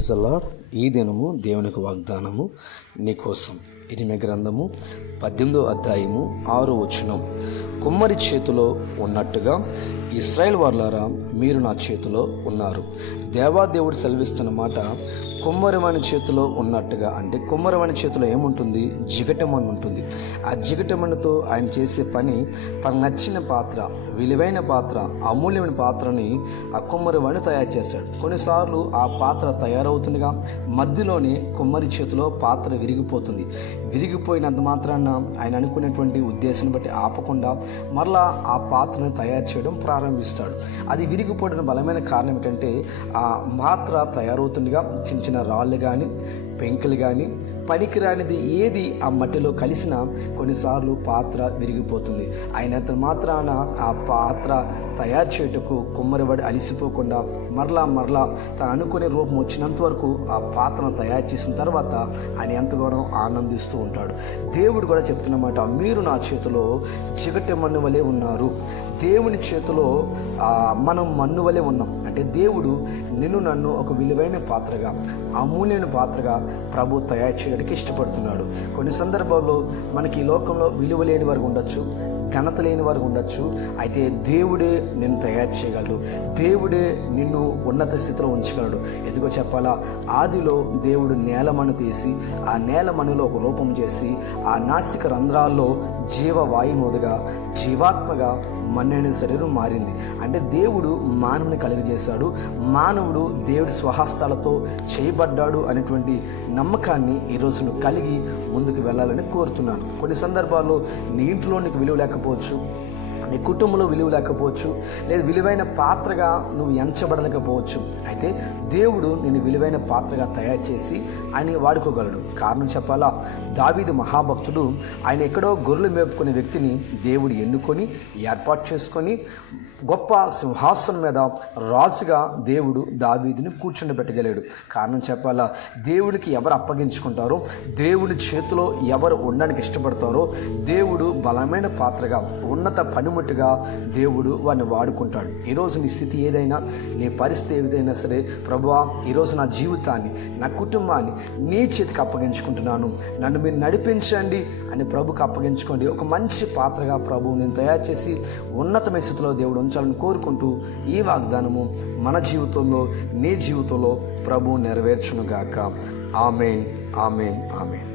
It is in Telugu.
Praise the lord. ఈ దినము దేవునికి వాగ్దానము నీకోసం. ఇరిమియా గ్రంథము 18వ అధ్యాయము 6వ వచనం. కుమ్మరి చేతిలో ఉన్నట్టుగా ఇశ్రాయేలు వారలారా మీరు నా చేతిలో ఉన్నారు. దేవాదేవుడు సెలవిస్తున్న మాట కుమ్మరివాని చేతిలో ఉన్నట్టుగా, అంటే కుమ్మరివాని చేతిలో ఏముంటుంది? జిగటమన్ను ఉంటుంది. ఆ జిగటమన్నుతో ఆయన చేసే పని తనకు నచ్చిన పాత్ర, విలువైన పాత్ర, అమూల్యమైన పాత్రని ఆ కుమ్మరివాణి తయారు చేశాడు. కొన్నిసార్లు ఆ పాత్ర తయారవుతుండగా మధ్యలోనే కుమ్మరి చేతిలో పాత్ర విరిగిపోతుంది. విరిగిపోయినంత మాత్రాన ఆయన అనుకునేటువంటి ఉద్దేశాన్ని బట్టి ఆపకుండా మరలా ఆ పాత్రను తయారు చేయడం ప్రారంభిస్తాడు. అది విరిగిపోవడం బలమైన కారణం ఏంటంటే ఆ పాత్ర తయారవుతుండగా చిన్న చిన్న రాళ్ళు కానీ పెంకులు కానీ పనికిరానిది ఏది ఆ మట్టిలో కలిసినా కొన్నిసార్లు పాత్ర విరిగిపోతుంది. అయినంత మాత్రాన ఆ పాత్ర తయారు చేయుటకు కుమ్మరివాడు అలిసిపోకుండా మరలా తను అనుకునే రూపం వచ్చినంత వరకు ఆ పాత్రను తయారు చేసిన తర్వాత ఆయన ఎంతగానో ఆనందిస్తూ ఉంటాడు. దేవుడు కూడా చెప్తున్నమాట, మీరు నా చేతిలో చిగటి మన్ను వలె ఉన్నారు. దేవుని చేతిలో మనం మన్ను వలె ఉన్నాం. అంటే దేవుడు నిన్ను నన్ను ఒక విలువైన పాత్రగా, అమూల్యమైన పాత్రగా ప్రభు తయారు చేయడానికి ఇష్టపడుతున్నాడు. కొన్ని సందర్భాల్లో మనకి ఈ లోకంలో విలువ లేని వారు ఉండొచ్చు, ఘనత లేని వారు ఉండొచ్చు. అయితే దేవుడే నిన్ను తయారు చేయగలడు. దేవుడే నిన్ను ఉన్నత స్థితిలో ఉంచగలడు. ఎందుకో చెప్పాలా? ఆదిలో దేవుడు నేలమన్ను తీసి ఆ నేలమన్నులో ఒక రూపం చేసి ఆ నాసిక రంధ్రాల్లో జీవవాయునోదుగా, జీవాత్మగా మన్నైన శరీరం మారింది. అంటే దేవుడు మానవుని కలిగజేశాడు. మానవుడు దేవుడి స్వహస్తాలతో చేయబడ్డాడు అనేటువంటి నమ్మకాన్ని ఈరోజు నువ్వు కలిగి ముందుకు వెళ్ళాలని కోరుతున్నాను. కొన్ని సందర్భాల్లో నీ ఇంట్లో నీకు విలువ లేకపోవచ్చు, నీ కుటుంబంలో విలువ లేకపోవచ్చు, లేదా విలువైన పాత్రగా నువ్వు ఎంచబడలేకపోవచ్చు. అయితే దేవుడు నిన్ను విలువైన పాత్రగా తయారు చేసి ఆయన వాడుకోగలడు. కారణం చెప్పాలా? దావీదు మహాభక్తుడు, ఆయన ఎక్కడో గొర్రెలు మేపుకునే వ్యక్తిని దేవుడు ఎన్నుకొని ఏర్పాటు చేసుకొని గొప్ప సింహాసనం మీద రాజుగా దేవుడు దావీదుని కూర్చుండబెట్టగలిగాడు. కారణం చెప్పాలా? దేవుడికి ఎవరు అప్పగించుకుంటారో, దేవుడి చేతిలో ఎవరు ఉండడానికి ఇష్టపడతారో దేవుడు బలమైన పాత్రగా, ఉన్నత పనిముట్టుగా దేవుడు వారిని వాడుకుంటాడు. ఈరోజు నీ స్థితి ఏదైనా, నీ పరిస్థితి ఏదైనా సరే, ప్రభువా ఈరోజు నా జీవితాన్ని, నా కుటుంబాన్ని నీ చేతికి అప్పగించుకుంటున్నాను, నన్ను మీరు నడిపించండి అని ప్రభుకి అప్పగించుకోండి. ఒక మంచి పాత్రగా ప్రభువు నేను తయారు చేసి ఉన్నతమైన స్థితిలో దేవుడు ఉంచాలని కోరుకుంటూ ఈ వాగ్దానము మన జీవితంలో, నీ జీవితంలో ప్రభువు నెరవేర్చునుగాక. ఆమేన్, ఆమేన్, ఆమేన్.